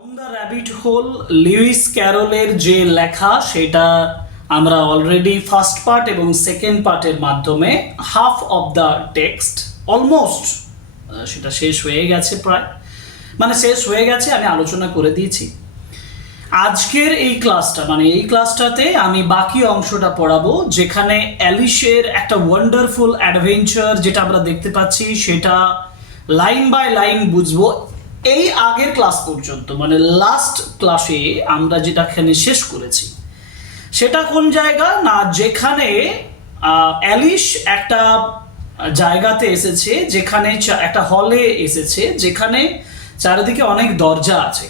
Down the rabbit hole Lewis ক্যারলের যে লেখা, সেটা আমরা অলরেডি ফার্স্ট পার্ট এবং সেকেন্ড পার্টের মাধ্যমে half of the text almost সেটা শেষ হয়ে গেছে প্রায়। মানে শেষ হয়ে গেছে, আমি আলোচনা করে দিয়েছি। আজকের এই ক্লাসটা মানে এই ক্লাসটাতে আমি বাকি অংশটা পড়াবো, যেখানে অ্যালিশের একটা ওয়ান্ডারফুল অ্যাডভেঞ্চার যেটা আমরা দেখতে পাচ্ছি, সেটা লাইন বাই লাইন বুঝব। এই আগের ক্লাস পর্যন্ত মানে লাস্ট ক্লাসে আমরা যেটাখানে শেষ করেছি, সেটা কোন জায়গা? না, যেখানে অ্যালিশ একটা জায়গাতে এসেছে, যেখানে একটা হলে এসেছে, যেখানে চারিদিকে অনেক দরজা আছে।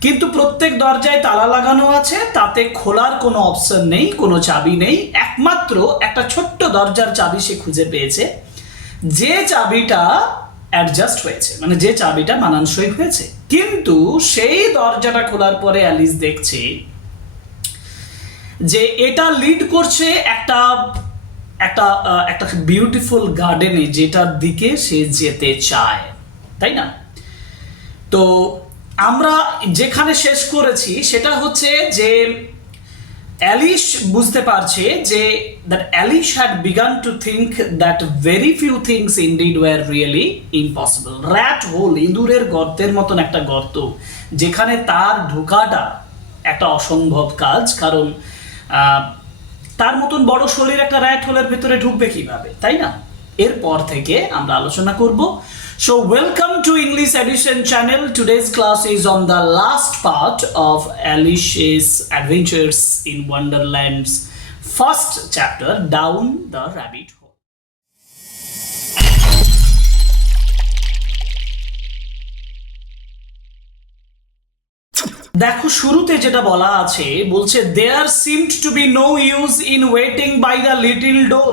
কিন্তু প্রত্যেক দরজায় তালা লাগানো আছে, তাতে খোলার কোনো অপশন নেই, কোনো চাবি নেই। একমাত্র একটা ছোট্ট দরজার চাবি সে খুঁজে পেয়েছে। যে চাবিটা অ্যাডজাস্ট হয়েছে মানে যে চাবিটা মানানসই হয়েছে। কিন্তু সেই দরজাটা খোলার পরে অ্যালিস দেখছে যে এটা লিড করছে একটা একটা একটা বিউটিফুল গার্ডেনে যেটার দিকে সে যেতে চায়, তাই না? তো আমরা যেখানে শেষ করেছি সেটা হচ্ছে যে অ্যালিশ বুঝতে পারছে যে that Alice had begun to think that very few things indeed were really impossible rat hole ইঁদুরের গর্তের মতন একটা গর্ত, যেখানে তার ঢোকাটা একটা অসম্ভব কাজ, কারণ তার মতন বড় শরীর একটা র্যাট হোলের ভেতরে ঢুকবে কীভাবে, তাই না? এরপর থেকে আমরা আলোচনা করব so welcome to English edition channel today's class is on the last part of Alice's adventures in Wonderland's first chapter down the rabbit hole দেখো, শুরুতে যেটা বলা আছে, বলছে there seemed to be no use in waiting by the little door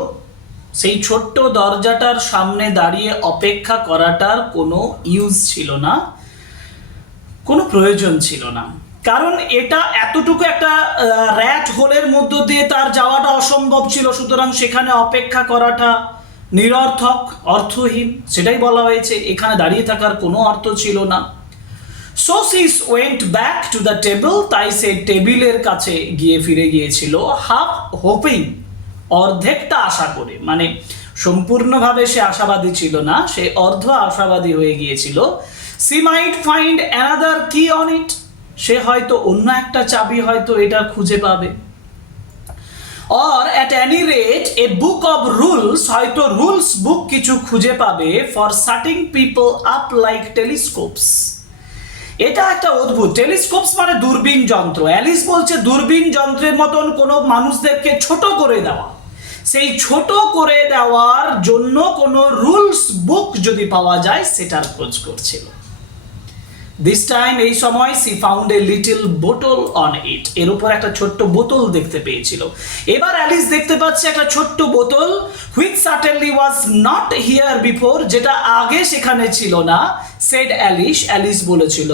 সেই ছোট্ট দরজাটার সামনে দাঁড়িয়ে অপেক্ষা করাটার কোনো ইউজ ছিল না, কোনো প্রয়োজন ছিল না। কারণ এটা এতটুকু একটা র্যাট হোলের মধ্য দিয়ে তার যাওয়াটা অসম্ভব ছিল, সুতরাং সেখানে অপেক্ষা করাটা নিরর্থক, অর্থহীন, সেটাই বলা হয়েছে। এখানে দাঁড়িয়ে থাকার কোনো অর্থ ছিল না। So she went back to the table তাই সে টেবিলের কাছে গিয়ে ফিরে গিয়েছিল হাফ হোপিং অর্ধেকটা আশা করে। মানে সম্পূর্ণভাবে সে আশাবাদী ছিল না, সে অর্ধ আশাবাদী হয়ে গিয়েছিল। She might find another key on it সে হয়তো অন্য একটা চাবি হয়তো এটা খুঁজে পাবে। Or at any rate a book of rules হয়তো রুলস বুক কিছু খুঁজে পাবে for shutting people up like telescopes এটা একটা অদ্ভুত। টেলিস্কোপস মানে দূরবীন যন্ত্র। অ্যালিস বলছে, দূরবীন যন্ত্রের মতন কোনো মানুষদেরকে ছোট করে দেওয়া। সেই ছোট করে দেওয়ার জন্য কোনো রুলস বুক যদি পাওয়া যায় সেটার খোঁজ করছিল। দিস টাইম এই সময় সি ফাউন্ড এ লিটল বোতল অন ইট এর উপর একটা ছোট্ট বোতল দেখতে পেয়েছিল। এবার অ্যালিস দেখতে পাচ্ছে একটা ছোট্ট বোতল which certainly was not here before যেটা আগে সেখানে ছিল না সেড অ্যালিশ অ্যালিস বলেছিল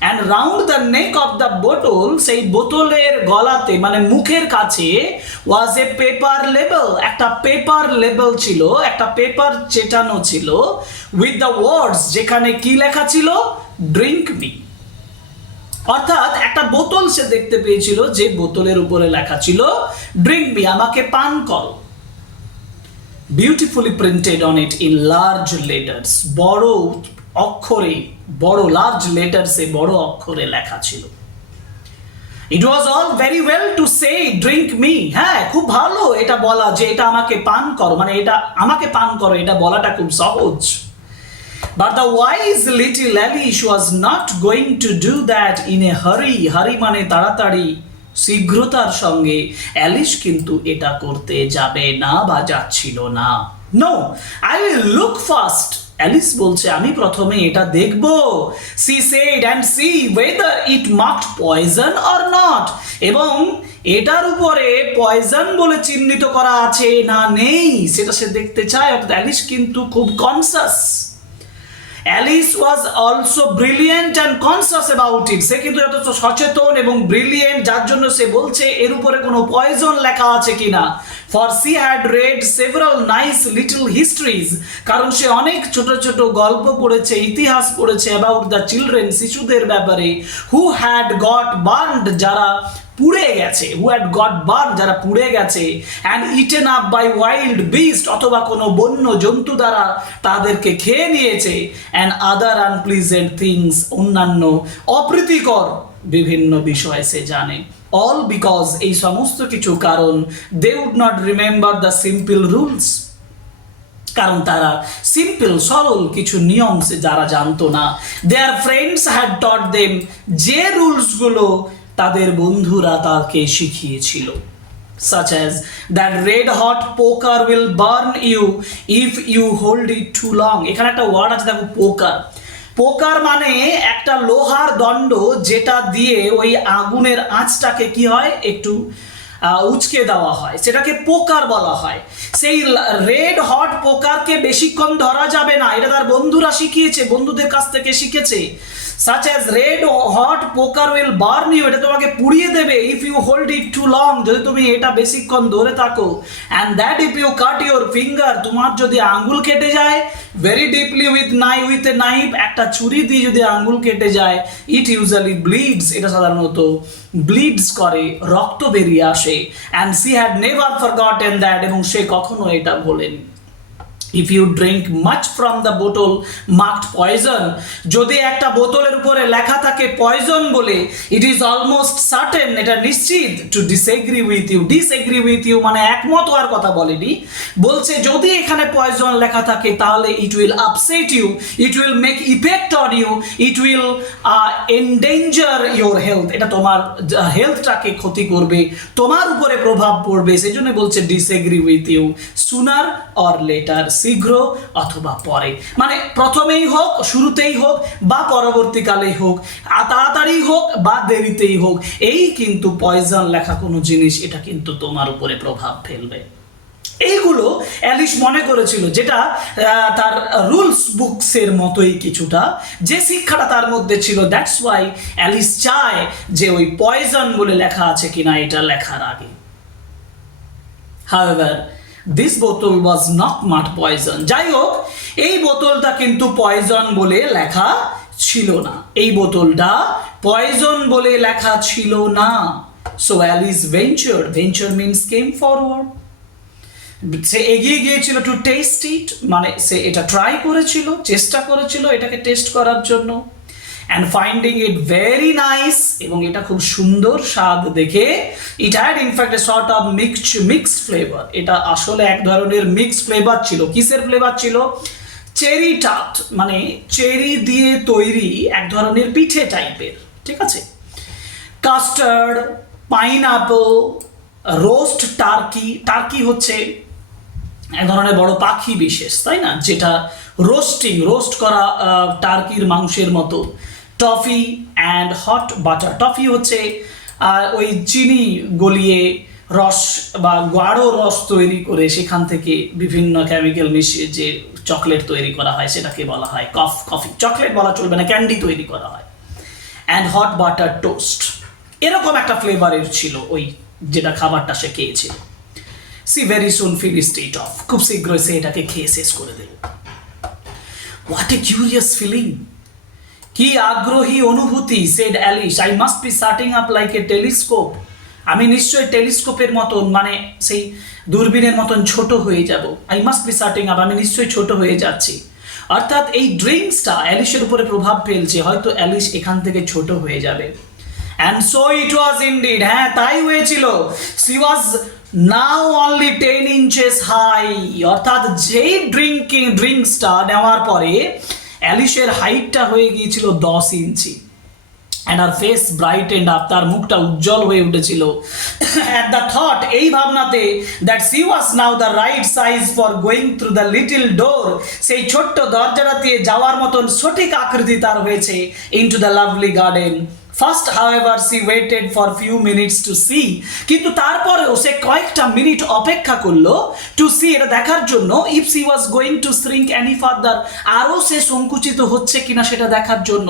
and round the neck of the বোতল সেই বোতলের গলাতে মানে মুখের কাছে ওয়াজ এ পেপার লেবেল একটা পেপার লেবেল ছিল, একটা পেপার চেটানো ছিল উইথ দ্য ওয়ার্ডস যেখানে কি লেখা ছিল? ড্রিঙ্ক মি অর্থাৎ একটা বোতল সে দেখতে পেয়েছিল, যে বোতলের উপরে লেখা ছিল ড্রিঙ্ক মি আমাকে পান করো। Beautifully printed on it in large letters বড় অক্ষরে, বড় লার্জ লেটার্সে বড় অক্ষরে লেখা ছিল। It was all very well to say drink me হ্যাঁ খুব ভালো এটা বলা যে এটা আমাকে পান করো মানে এটা আমাকে পান করো, এটা বলাটা খুব সহজ। But the wise little Alice was not going to do that in a hurry. Hurry মানে তাড়াতাড়ি, শীঘ্রতার সঙ্গে। অ্যালিস কিন্তু এটা করতে যাবে না বা যাচ্ছিল না। No I will look first Alice বলছে, আমি প্রথমে এটা দেখব। She said and see whether it marked poison or not এবং এটার উপরে পয়জন বলে চিহ্নিত করা আছে না নেই। সেটা সে দেখতে চায়, অর্থাৎ অ্যালিস কিন্তু খুব conscious Alice was also brilliant and conscious about it সে কিন্তু যথেষ্ট সচেতন এবং ব্রিলিয়েন্ট যার জন্য সে বলছে, এর উপরে কোনো পয়জন লেখা আছে কিনা? For she had read several nice little histories কারণ সে অনেক ছোট ছোট গল্প পড়েছে, ইতিহাস পড়েছে অ্যাবাউট দ্য চিলড্রেন শিশুদের ব্যাপারে হু হ্যাড গট বার্নড যারা পুড়ে গেছে হু হ্যাড গট বার্ন যারা পুড়ে গেছে and eaten up by wild beasts অথবা কোনো বন্য জন্তু দ্বারা তাদেরকে খেয়ে নিয়েছে অ্যান্ড আদার আনপ্লিজেন্ট থিংস অন্যান্য অপ্রীতিকর বিভিন্ন বিষয় সে জানে। অল বিকজ এই সমস্ত কিছু কারণ they would not remember the simple rules কারণ তারা সিম্পল সরল কিছু নিয়ম যারা জানতো না। Their friends had taught them যে রুলসগুলো তাদের বন্ধুরা তাকে শিখিয়েছিল। Such as that red hot poker will burn you if you hold it too long এখানে একটা ওয়ার্ড আছে, দেখো পোকার পোকার মানে একটা লোহার দণ্ড যেটা দিয়ে ওই আগুনের আঁচটাকে কি হয়? একটু উচকে দেওয়া হয়। সেটাকে পোকার বলা হয়। সেই রেড হট পোকারকে বেশিক্ষণ ধরা যাবে না। এটা তার বন্ধুরা শিখিয়েছে, বন্ধুদের কাছ থেকে শিখেছে। Such as red hot poker will burn you এটা তোমাকে পুড়িয়ে দেবে if you hold it too long যদি তুমি এটা বেশিক্ষণ ধরে থাকো and that if you cut your finger তোমার যদি আঙ্গুল কেটে যায় ভেরি ডিপলি উইথ নাই উইথ এ নাইফ একটা ছুরি দিয়ে যদি আঙ্গুল কেটে যায় ইট ইউজুয়ালি ব্লিডস এটা সাধারণত ব্লিডস করে, রক্ত বেরিয়ে আসে and she had never forgotten that এবং সে কখনো এটা বলেনি। If you drink much from the bottle marked poison যদি একটা বোতলের উপরে লেখা থাকে পয়জন বলে ইট ইজ অলমোস্ট সার্টেন এটা নিশ্চিত to disagree with you disagree with you মানে একমত হওয়ার কথা বলেনি। বলছে, যদি এখানে পয়জন লেখা থাকে, তাহলে it will upset you it will make effect on you it will endanger your health এটা তোমার হেলথটাকে ক্ষতি করবে, তোমার উপরে প্রভাব পড়বে। সেই জন্য বলছে disagree with you sooner or later শীঘ্র অথবা পরে। মানে প্রথমেই হোক শুরুতেই হোক বা পরবর্তীকালেই হোক তাড়াতাড়ি হোক বা দেরিতেই হোক এই কিন্তু পয়জন লেখা কোনো জিনিস এটা কিন্তু তোমার উপরে প্রভাব ফেলবে। এইগুলো অ্যালিস মনে করেছিল যেটা তার রুলস বুকসের মতোই কিছুটা যে শিক্ষাটা তার মধ্যে ছিল দ্যাটস ওয়াই অ্যালিস চায় যে ওই পয়জন বলে লেখা আছে কিনা এটা লেখার আগে। However, this বোতল was নট মাট poison. যাই হোক এই বোতলটা কিন্তু পয়জন বলে লেখা ছিল না। এই বোতলটা পয়জন বলে লেখা ছিল না। So Alice venture venture means came forward সে এগিয়ে গিয়েছিল টু টেস্ট ইট মানে সে এটা ট্রাই করেছিল, চেষ্টা করেছিল এটাকে টেস্ট করার জন্য। And finding it very nice এবং এটা খুব সুন্দর স্বাদ দেখে। It had in fact a sort of mixed mixed flavour এটা আসলে এক ধরনের মিক্সড ফ্লেভার ছিল। কিসের ফ্লেভার ছিল? চেরি টাট মানে চেরি দিয়ে তৈরি এক ধরনের পিঠে টাইপের ঠিক আছে? Custard pineapple roast turkey turkey হচ্ছে এক ধরনের বড় পাখি বিশেষ, তাই না? যেটা রোস্টিং রোস্ট করা টার্কির মাংসের মতো। Toffee and hot butter toffee হচ্ছে ওই চিনি গলিয়ে রস বা গাঢ় রস তৈরি করে সেখান থেকে বিভিন্ন কেমিক্যাল মিশিয়ে যে চকলেট তৈরি করা হয়, সেটাকে বলা হয় কফ কফি চকলেট বলা চলবে না ক্যান্ডি তৈরি করা হয়। অ্যান্ড হট বাটার টোস্ট এরকম একটা ফ্লেভারের ছিল ওই যেটা খাবারটা সে খেয়েছিল। She very soon fill state of খুব শীঘ্রই সে এটাকে খেয়ে শেষ করে দেব। হোয়াট এ কিউরিয়াস ফিলিং কি আগ্রহী অনুভূতি said Alice I must be shutting up like a telescope আমি নিশ্চয়ই টেলিস্কোপের মতন মানে সেই দূরবীনের মতন ছোট হয়ে যাব। I must be shutting up আমি নিশ্চয়ই ছোট হয়ে যাচ্ছি। অর্থাৎ এই ড্রিঙ্কসটা অ্যালিসের উপরে প্রভাব ফেলছে, হয়তো অ্যালিস এখান থেকে ছোট হয়ে যাবে। And so it was indeed হ্যাঁ তাই হয়েছিল। She was now only ten inches high অর্থাৎ যেই ড্রিঙ্কিং ড্রিঙ্কসটা নেওয়ার পরে অ্যালিসের হাইটটা হয়ে গিয়েছিল দশ ইঞ্চি। And her face brightened up তার মুখটা উজ্জ্বল হয়ে উঠেছিল। অ্যাট দ্য থট এই ভাবনাতে that she was now the right size for going through the little door সেই ছোট্ট দরজাটা দিয়ে যাওয়ার মতন সঠিক আকৃতি তার হয়েছে into the lovely garden first however she waited for few minutes to see কিন্তু তারপরেও সে কয়েকটা মিনিট অপেক্ষা করল টু সি এটা দেখার জন্য। If she was going to shrink any further আরও সে সংকুচিত হচ্ছে কিনা সেটা দেখার জন্য।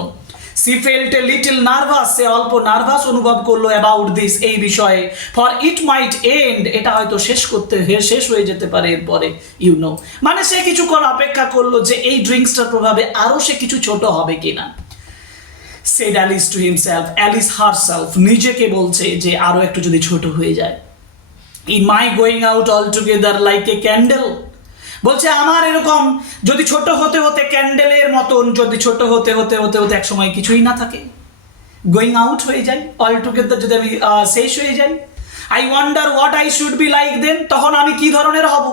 She felt a little nervous সে অল্প নার্ভাস অনুভব করল অ্যাবাউট দিস এই বিষয়ে। ফর ইট মাইট এন্ড এটা হয়তো শেষ করতে শেষ হয়ে যেতে পারে এরপরে ইউ নো মানে সে কিছুক্ষণ অপেক্ষা করল যে এই ড্রিঙ্কসটার প্রভাবে আরও সে কিছু ছোট হবে কিনা। Said Alice to himself Alice herself নিজেকে বলছে যে আরও একটু যদি ছোট হয়ে যায়। In my going out altogether like a candle বলছে, আমার এরকম যদি ছোট হতে হতে ক্যান্ডেলের মতন, যদি ছোট হতে হতে হতে হতে এক সময় কিছুই না থাকে। গোয়িং আউট হয়ে যাই অল টুগেদার যদি আমি শেষ হয়ে যাই I wonder what I should be like then তখন আমি কি ধরনের হব?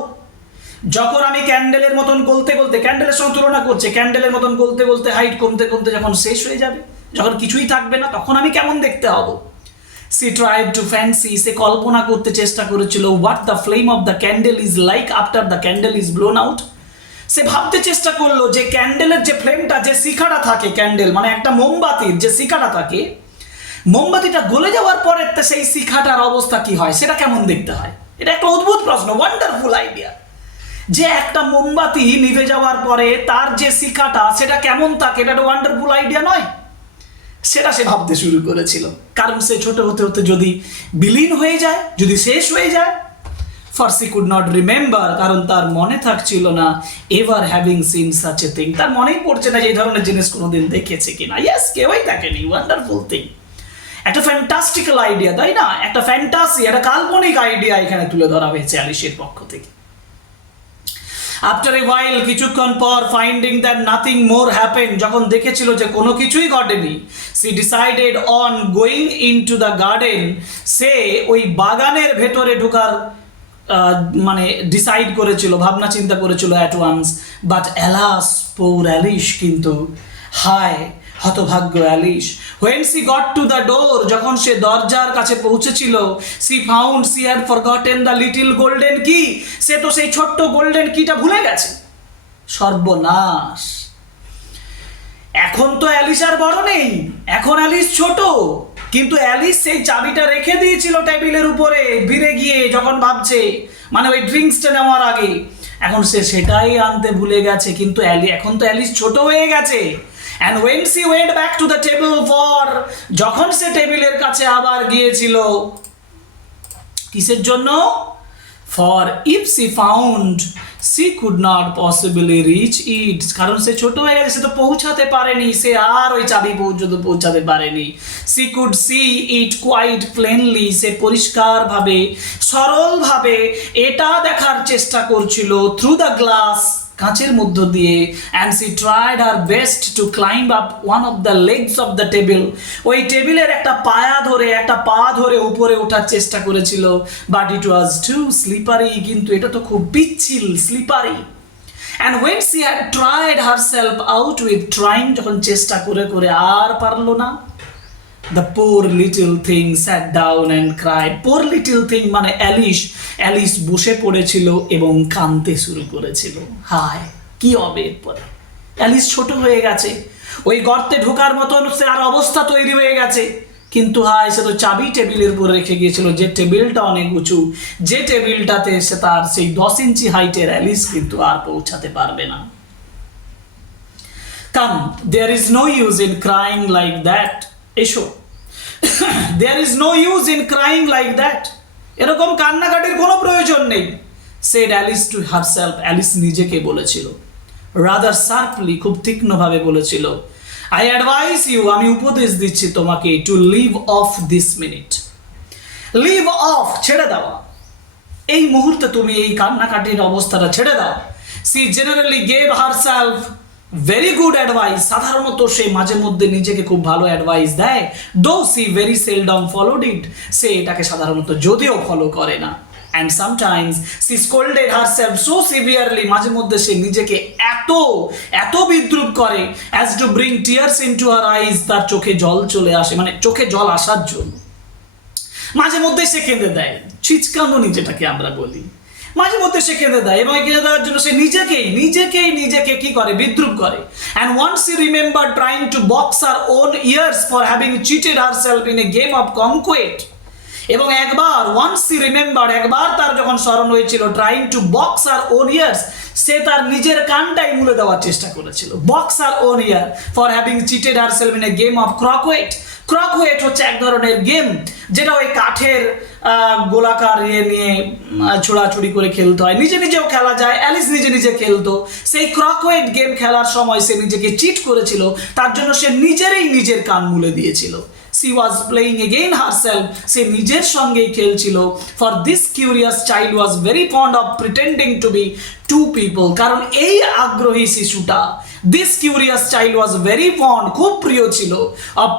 যখন আমি ক্যান্ডেলের মতন গলতে গলতে, ক্যান্ডেলের সঙ্গে তুলনা করছে, ক্যান্ডেলের মতন গলতে গলতে হাইট কমতে কমতে যখন শেষ হয়ে যাবে, যখন কিছুই থাকবে না, তখন আমি কেমন দেখতে হব? সি ট্রাইড টু ফ্যান্সি সে কল্পনা করতে চেষ্টা করেছিল what the flame of the candle is like after the candle is blown out সে ভাবতে চেষ্টা করল যে ক্যান্ডেলের যে ফ্লেমটা যে শিখাটা থাকে ক্যান্ডেল মানে একটা মোমবাতির যে শিখাটা থাকে, মোমবাতিটা গলে যাওয়ার পরে সেই শিখাটার অবস্থা কি হয়? সেটা কেমন দেখতে হয়? এটা একটা অদ্ভুত প্রশ্ন ওয়ান্ডারফুল আইডিয়া যে একটা মোমবাতি নিভে যাওয়ার পরে তার যে শিখাটা, সেটা কেমন থাকে এটা একটা ওয়ান্ডারফুল আইডিয়া নয়। সেটা সে ভাবতে শুরু করেছিল। কারণ সে ছোট হতে হতে যদি বিলীন হয়ে যায়, যদি শেষ হয়ে যায় for she could not remember কারণ তার মনে থাকছিল না ever having seen such a thing তার মনেই পড়ছে না যে এই ধরনের জিনিস কোনোদিন দেখেছে কিনা। ইয়েস কেউই দেখেনি। ওয়ান্ডারফুল থিং একটা ফ্যান্টাস্টিক্যাল আইডিয়া তাই না? একটা ফ্যান্টাসি একটা কাল্পনিক আইডিয়া এখানে তুলে ধরা হয়েছে অ্যালিসের পক্ষ থেকে। আফটার এ ওয়াইল কিছুক্ষণ পর finding that nothing more happen যখন দেখেছিল যে কোনো কিছুই ঘটেনি she decided on going into the garden সে ওই বাগানের ভেতরে ঢোকার মানে ডিসাইড করেছিল, ভাবনা চিন্তা করেছিল at once but alas poor Alice কিন্তু হায়, হতভাগ্য Alice when she got to the door যখন সে দরজার কাছে পৌঁছেছিল she found she had forgotten the little golden key সে তো সেই ছোট্ট গোল্ডেন কিটা ভুলে গেছে। সর্বনাশ। এখন তো অ্যালিস আর বড় নেই। এখন অ্যালিস ছোট। কিন্তু অ্যালিস সেই চাবিটা রেখে দিয়েছিল টেবিলের উপরে। ভিড়ে গিয়ে যখন ভাবছে মানে ওই ড্রিঙ্কসটা নেওয়ার আগে। এখন সে সেটাই আনতে ভুলে গেছে, কিন্তু অ্যালি এখন তো অ্যালিস ছোট হয়ে গেছে। And when she went back to the table for যখন সে টেবিলের কাছে আবার গিয়েছিল, কিসের জন্য? For if she found she could not possibly reach it কারণ সে ছোট হয়ে গেছে, সে তো পৌঁছাতে পারেনি, সে আর ওই চাবি পর্যন্ত পৌঁছাতে পারেনি। She could see it quite plainly সে পরিষ্কারভাবে, সরলভাবে এটা দেখার চেষ্টা করছিল থ্রু দ্য গ্লাস কাঁচের মধ্য দিয়ে and she tried her best to climb up one of the legs of the table ওই টেবিলের একটা পায়া ধরে, একটা পা ধরে উপরে ওঠার চেষ্টা করেছিল but it was too slippery কিন্তু এটা তো খুব পিচ্ছিল slippery and when she had tried herself out with trying যখন চেষ্টা করে করে আর পারল না the poor little thing sat down and cry poor little thing মানে অ্যালিস অ্যালিস বসে পড়েছিল এবং কাঁদতে শুরু করেছিল। হায়, কি হবে এরপরে অ্যালিস ছোট হয়ে গেছে। ওই গর্তে ঢোকার মতন সে আর অবস্থা তৈরি হয়ে গেছে। কিন্তু হায়, সে তো চাবি টেবিলের উপর রেখে গিয়েছিল। যে টেবিলটা অনেক উঁচু, যে টেবিলটাতে সে তার সেই দশ ইঞ্চি হাইটের অ্যালিস কিন্তু আর পৌঁছাতে পারবে না। Come there is no use in crying like that এসো there is no use in crying like that এরকম কান্নাকাটির কোনো প্রয়োজন নেই said Alice to herself Alice নিজেকে বলেছিল রাদার শার্পলি খুব তীক্ষ্ণভাবে বলেছিল আই অ্যাডভাইস ইউ আমি উপদেশ দিচ্ছি তোমাকে to leave off this minute leave off ছেড়ে দেওয়া এই মুহূর্তে তুমি এই কান্নাকাটির অবস্থাটা ছেড়ে দাও। She generally gave herself very good advice সাধারণত সে মাঝে মধ্যে নিজেকে খুব ভালো অ্যাডভাইস দেয়। Though she very seldom followed it সে এটাকে সাধারণত যদিও ফলো করে না। And sometimes she scolded herself so severely মাঝে মধ্যে সে নিজেকে এত এত বিদ্রুপ করে as to bring tears into her eyes তার চোখে জল চলে আসে মানে চোখে জল আসার জন্য। মাঝে মধ্যে সে কেঁদে দেয়। ছিচকামনি যেটাকে আমরা বলি। মাঝে মধ্যে সে কেঁদে দেয় এবং কেঁদে দেওয়ার জন্য সে নিজেকেই নিজেকেই, নিজেকে কি করে? বিদ্রুপ করে। And once she remember trying to box her own ears for having cheated herself in a game of croquet এবং একবার ওয়ান্স ই রিমেম্বার একবার তার যখন স্মরণ হয়েছিল trying to box her own ears সে তার নিজের কানটাই মুলে দেওয়ার চেষ্টা করেছিল। Box her own ear for having cheated herself in a game of croquet croquet হচ্ছে এক ধরনের গেম, যেটা ওই কাঠের গোলাকার ইয়ে নিয়ে ছোড়াছুড়ি করে খেলতে হয়। নিজে নিজেও খেলা যায়, অ্যালিস নিজে নিজে খেলতো। সেই ক্রকওয়েট গেম খেলার সময় সে নিজেকে চিট করেছিল, তার জন্য সে নিজেরই নিজের কান মুলে দিয়েছিল। She was playing again herself সে নিজের সঙ্গেই খেলছিল। For this curious child was very fond of pretending to be two people কারণ এই আগ্রহী শিশুটা this curious child was very fond খুব প্রিয় ছিল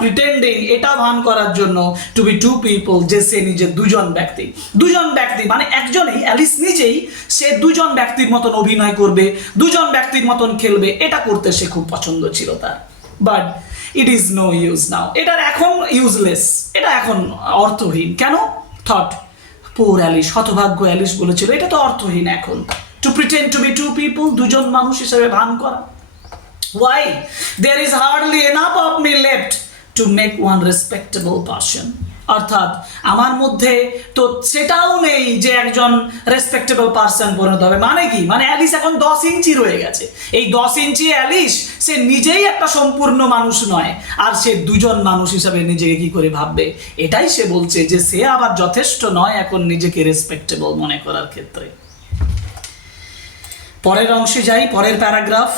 প্রিটেন্ডিং এটা ভান করার জন্য টু বি টু পিপল যে সে নিজে দুজন ব্যক্তি। দুজন ব্যক্তি মানে একজনই অ্যালিস নিজেই, সে দুজন ব্যক্তির মতন অভিনয় করবে, দুজন ব্যক্তির মতন খেলবে, এটা করতে সে খুব পছন্দ ছিল তার। But it is no use now এটার এখন ইউজলেস এটা এখন অর্থহীন। কেন? থট পোর অ্যালিস, হতভাগ্য অ্যালিস বলেছিল। এটা তো অর্থহীন এখন। To pretend to be two people দুজন মানুষ হিসেবে ভান করা। Why there is hardly enough of me left to make one respectable person অর্থাৎ, আমার মধ্যে তো সেটাও নেই যে একজন রেসপেক্টেবল পার্সন পরিণত হবে। মানে কি? মানে অ্যালিস এখন দশ ইঞ্চি রয়ে গেছে। এই দশ ইঞ্চি অ্যালিস সে নিজেই একটা সম্পূর্ণ মানুষ নয়। আর সে দুজন মানুষ হিসাবে নিজেকে কি করে ভাববে? এটাই সে বলছে যে সে আবার যথেষ্ট নয় এখন নিজেকে রেসপেক্টেবল মনে করার ক্ষেত্রে। পরের অংশে যাই, পরের paragraph.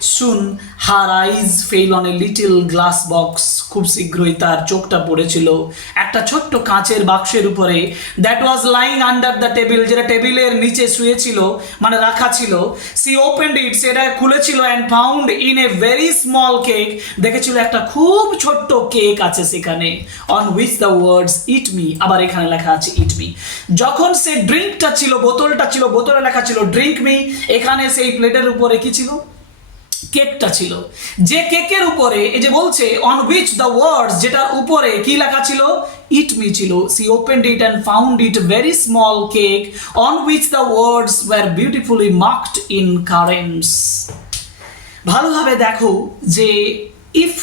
Soon her eyes fell on a little glass box. খুব শীঘ্রই তার চোখটা পড়েছিল। একটা ছোট্ট কাঁচের বাক্সের উপরে। That was lying under the table যেটা টেবিলের নিচে শুয়েছিল মানে রাখা ছিল। সি ওপেন্ড ইট সেটা খুলেছিল and found in a very small cake দেখেছিল একটা খুব ছোট্ট কেক আছে সেখানে। On which the words eat me আবার এখানে লেখা আছে ইট মি যখন সে ড্রিঙ্কটা ছিল, বোতলটা ছিল, বোতলে লেখা ছিল ড্রিঙ্ক মি এখানে সেই প্লেটের উপরে কি ছিল? কেকটা ছিল। যে কেকের উপরে এই যে বলছে অন উইচ দ্য ওয়ার্ডস যেটার উপরে কি লেখা ছিল? ইট মি ছিল। She open it and found it very small cake on which the words were beautifully marked in currants ভালোভাবে দেখো যে ইফ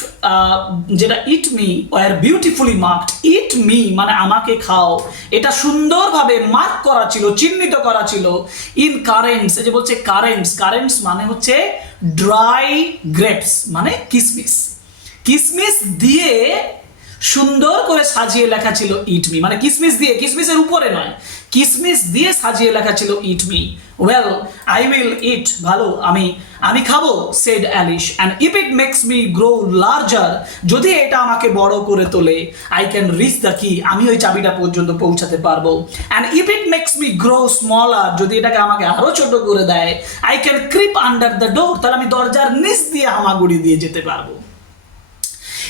যেটা eat me were beautifully marked eat me মানে আমাকে খাও, এটা সুন্দরভাবে মার্ক করা ছিল, চিহ্নিত করা ছিল ইন কারেন্টস যে বলছে কারেন্টস কারেন্টস মানে হচ্ছে ড্রাই গ্রেপস মানে কিসমিস। কিসমিস দিয়ে সুন্দর করে সাজিয়ে লেখা ছিল ইটমি মানে কিসমিস দিয়ে, কিসমিসের উপরে নয়। কিসমিস দিয়ে সাজিয়ে লেখা ছিল eat me well I will eat it, আমি আমি খাব said Alice and if it makes me grow larger যদি এটা আমাকে বড় করে তোলে আই ক্যান রিচ দ্য কি আমি ওই চাবিটা পর্যন্ত পৌঁছাতে পারব। And if it makes me grow smaller যদি এটাকে আমাকে আরও ছোট করে দেয় I can creep under the door তাহলে আমি দরজার নিচ দিয়ে হামাগুড়ি দিয়ে যেতে পারব।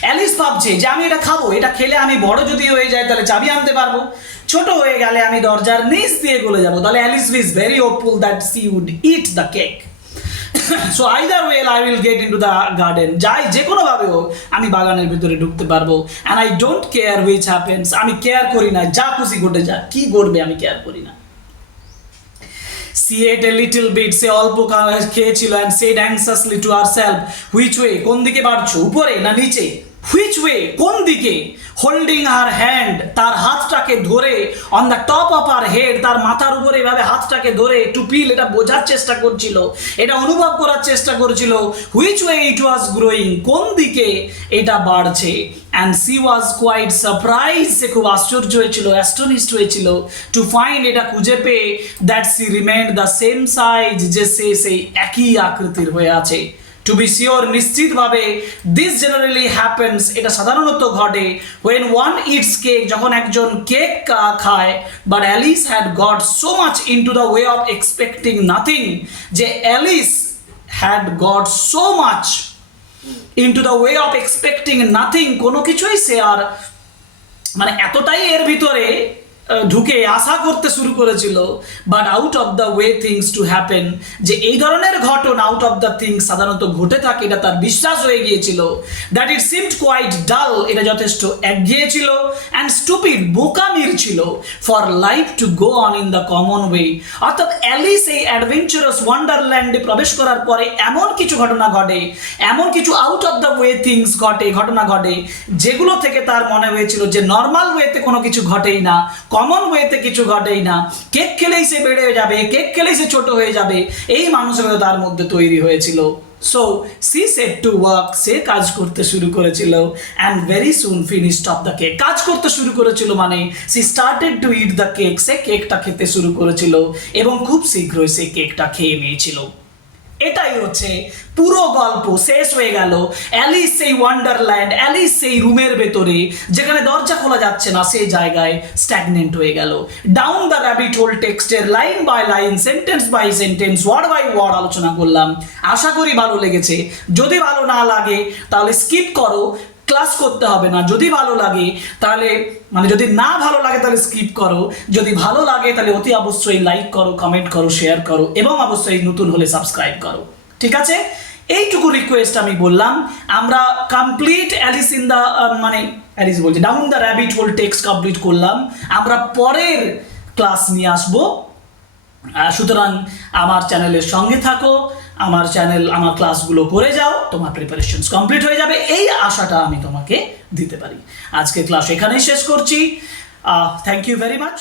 অ্যালিস ভাবছে যে আমি এটা খাব, এটা খেলে আমি বড় যদি হয়ে যায়, তাহলে চাবি আনতে পারব। ছোট হয়ে গেলে আমি দরজার নিচ দিয়ে গলে যাব। তাহলে Alice is very hopeful that she would eat the cake so either well I will get into the garden যাই, যে কোনোভাবে হোক, আমি বাগানের ভিতরে ঢুকতে পারব। And I don't care which happens আমি কেয়ার করি না। যা খুশি ঘটে যা। কি ঘটবে আমি কেয়ার করি না। সি এ লিটল বিট সে অল্প খেয়েছিল and said anxiously to herself which way কোন দিকে বাড়ছো? উপরে না নিচে? হুইচ ওয়ে কোন দিকে? হোল্ডিং আর হ্যান্ড তার হাতটাকে ধরে on the top of her head তার মাথার উপরে এভাবে হাতটাকে ধরে টু পিল এটা বোঝার চেষ্টা করছিল, এটা অনুভব করার চেষ্টা করছিল which way it was growing কোন দিকে? এটা বাড়ছে। And she was quite surprised সে খুব আশ্চর্য হয়েছিল অ্যাস্টনিস্ট হয়েছিল টু ফাইন্ড এটা খুঁজে পেয়ে that she remained the same size যে সে সেই একই আকৃতির হয়ে আছে। টু বি শিওর নিশ্চিতভাবে দিস জেনারেলি হ্যাপেন্স এটা সাধারণত ঘটে ওয়েন ওয়ান ইটস কেক যখন একজন কেক খায় but Alice had got so much into the way of expecting nothing যে Alice had got so much into the way of expecting nothing কোনো কিছুই সে আর মানে এতটাই এর ভিতরে ঢুকে আশা করতে শুরু করেছিল but out of the way things to happen যে এই ধরনের ঘটনা আউট অফ দ্য থিংস সাধারণত ঘটে থাকে, এটা তার বিশ্বাস হয়ে গিয়েছিল। দ্যাট ইট সিমড কোয়াইট ডাল এটা যথেষ্ট একঘেয়ে ছিল অ্যান্ড স্টুপিড বোকামির ছিল for life to go on in the common way অর্থাৎ অ্যালিস এই অ্যাডভেঞ্চারাস ওয়ান্ডারল্যান্ডে প্রবেশ করার পরে এমন কিছু ঘটনা ঘটে, এমন কিছু out of the way things ঘটে, ঘটনা ঘটে, যেগুলো থেকে তার মনে হয়েছিল যে নর্মাল ওয়েতে কোনো কিছু ঘটেই না কমন ওয়েতে কিছু ঘটেই না। কেক খেলেই সে বেড়ে যাবে, কেক খেলেই সে ছোট হয়ে যাবে, এই মানসিকতা তার মধ্যে তৈরি হয়েছিল। So she set to work সে কাজ করতে শুরু করেছিল and very soon finished off the cake কাজ করতে শুরু করেছিল মানে she started to eat the cake সে কেকটা খেতে শুরু করেছিল এবং খুব শীঘ্রই সে কেকটা খেয়ে নিয়েছিল। এটাই হচ্ছে পুরো গল্প শেষ হয়ে গেল অ্যালিস সেই ওয়ান্ডারল্যান্ড, অ্যালিস সেই রুমের ভেতরে, যেখানে দরজা খোলা যাচ্ছে না সেই জায়গায় স্ট্যাগনেন্ট হয়ে গেল। ডাউন দ্য র্যাবিট হোল টেক্সটের line by line sentence by sentence word by word আলোচনা করলাম। আশা করি ভালো লেগেছে। যদি ভালো না লাগে, তাহলে স্কিপ করো। ক্লাস করতে হবে না। যদি ভালো লাগে, তাহলে মানে যদি না ভালো লাগে, তাহলে স্কিপ করো। যদি ভালো লাগে, তাহলে অতি অবশ্যই লাইক করো কমেন্ট করো শেয়ার করো, এবং অবশ্যই নতুন হলে সাবস্ক্রাইব করো। ঠিক আছে? এইটুকু রিকোয়েস্ট আমি বললাম। আমরা কমপ্লিট অ্যালিস ইন দ্য মানে অ্যালিস বলছি down the rabbit hole text complete করলাম। আমরা পরের ক্লাস নিয়ে আসব। সুতরাং আমার চ্যানেলের সঙ্গে থাকো। আমার চ্যানেল আমার ক্লাসগুলো করে যাও, তোমার প্রিপারেশনস কমপ্লিট হয়ে যাবে। এই আশাটা আমি তোমাকে দিতে পারি। আজকে ক্লাস এখানেই শেষ করছি। Thank you very much